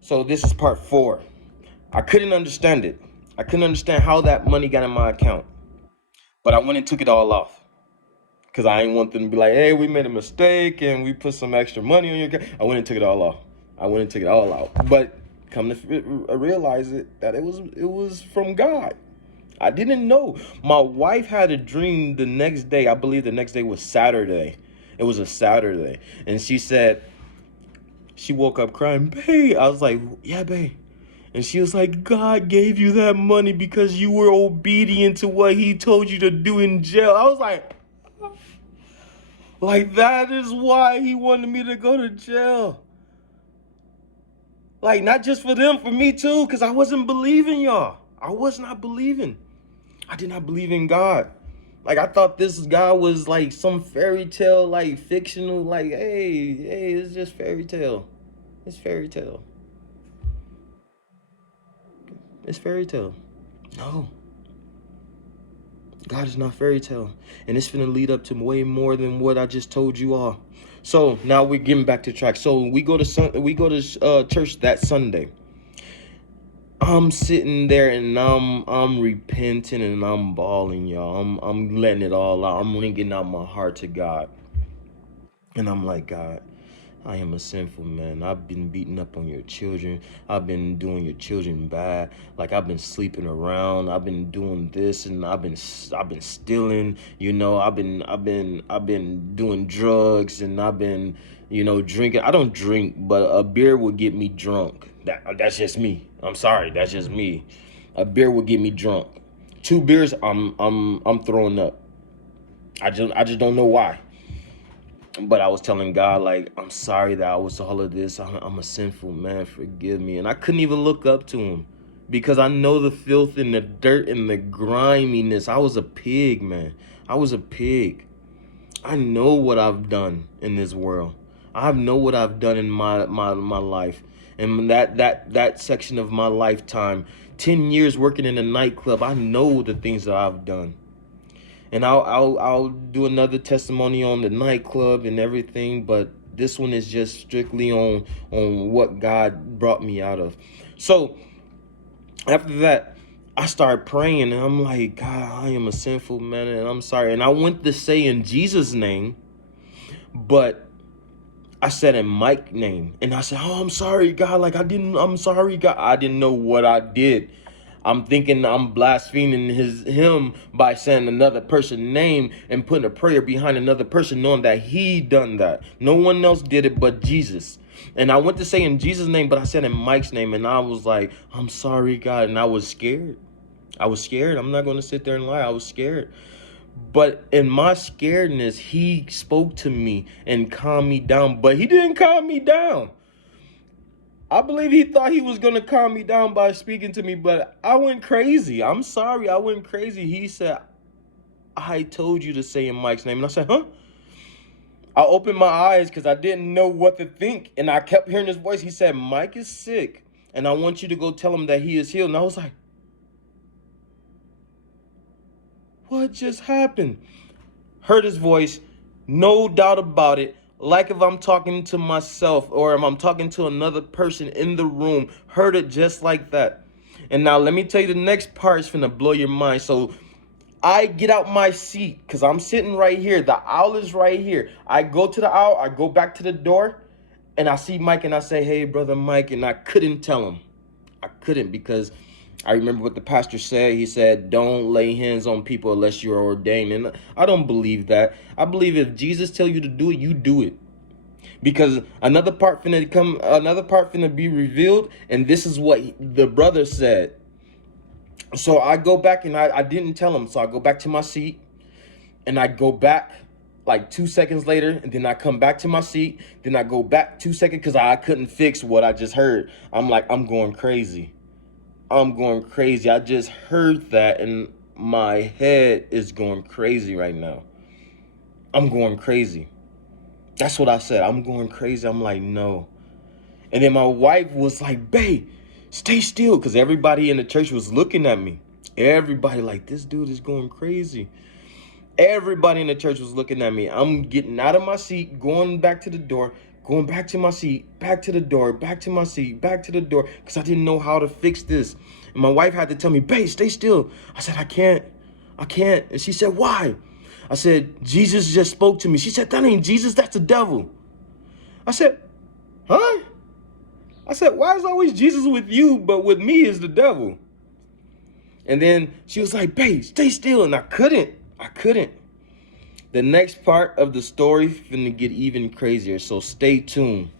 So this is part 4. I couldn't understand it. I couldn't understand how that money got in my account. But I went and took it all off. Because I didn't want them to be like, hey, we made a mistake and we put some extra money on your account. I went and took it all off. I went and took it all out. But come to realize that it was from God. I didn't know. My wife had a dream the next day. I believe the next day was Saturday. It was a Saturday. And she said, she woke up crying, babe. I was like, yeah, babe. And she was like, God gave you that money because you were obedient to what he told you to do in jail. I was like that is why he wanted me to go to jail. Like, not just for them, for me too, because I wasn't believing, y'all. I was not believing. I did not believe in God. Like, I thought this guy was like some fairy tale, like fictional, like, hey, it's just fairy tale. It's fairy tale. It's fairy tale. No. God is not fairy tale. And it's going to lead up to way more than what I just told you all. So now we're getting back to track. So we go to church that Sunday. I'm sitting there and I'm repenting and I'm bawling, y'all. I'm letting it all out. I'm wringing out my heart to God. And I'm like, God, I am a sinful man. I've been beating up on your children. I've been doing your children bad. Like, I've been sleeping around. I've been doing this and I've been stealing. You know, I've been doing drugs and I've been, drinking. I don't drink, but a beer would get me drunk. That's just me. I'm sorry, that's just me. A beer would get me drunk. 2 beers, I'm throwing up. I just don't know why. But I was telling God, like, I'm sorry that I was all of this. I'm a sinful man. Forgive me. And I couldn't even look up to him because I know the filth and the dirt and the griminess. I was a pig, man. I was a pig. I know what I've done in this world. I know what I've done in my life. And that section of my lifetime, 10 years working in a nightclub, I know the things that I've done. And I'll do another testimony on the nightclub and everything, but this one is just strictly on what God brought me out of. So after that, I started praying and I'm like, God, I am a sinful man and I'm sorry. And I went to say in Jesus' name, but I said in Mike's name. And I said, oh, I'm sorry, God. I'm sorry, God. I didn't know what I did. I'm thinking I'm blaspheming him by saying another person's name and putting a prayer behind another person, knowing that he done that. No one else did it but Jesus. And I went to say in Jesus' name, but I said in Mike's name, and I was like, I'm sorry, God. And I was scared. I was scared. I'm not going to sit there and lie. I was scared. But in my scaredness, he spoke to me and calmed me down. But he didn't calm me down. I believe he thought he was going to calm me down by speaking to me, but I went crazy. I'm sorry, I went crazy. He said, I told you to say in Mike's name. And I said, huh? I opened my eyes because I didn't know what to think. And I kept hearing his voice. He said, Mike is sick, and I want you to go tell him that he is healed. And I was like, what just happened? Heard his voice, no doubt about it. Like if I'm talking to myself or if I'm talking to another person in the room, heard it just like that. And now let me tell you, the next part is finna blow your mind. So I get out my seat because I'm sitting right here. The owl is right here. I go to the owl. I go back to the door and I see Mike and I say, hey, brother Mike. And I couldn't tell him. I couldn't because I remember what the pastor said. He said, don't lay hands on people unless you're ordained. And I don't believe that. I believe if Jesus tell you to do it, you do it. Because another part finna be revealed. And this is what the brother said. So I go back and I didn't tell him. So I go back to my seat and I go back like 2 seconds later, and then I come back to my seat. Then I go back 2 seconds because I couldn't fix what I just heard. I'm like, I'm going crazy. I'm going crazy. I just heard that and my head is going crazy right now. I'm going crazy. That's what I said. I'm going crazy. I'm like, no. And then my wife was like, babe, stay still. Because everybody in the church was looking at me. Everybody like, this dude is going crazy. Everybody in the church was looking at me. I'm getting out of my seat, going back to the door, Going back to my seat, back to the door, back to my seat, back to the door, because I didn't know how to fix this. And my wife had to tell me, babe, stay still. I said, I can't. And she said, why? I said, Jesus just spoke to me. She said, that ain't Jesus, that's the devil. I said, huh? I said, why is always Jesus with you, but with me is the devil? And then she was like, babe, stay still. And I couldn't. The next part of the story finna get even crazier, so stay tuned.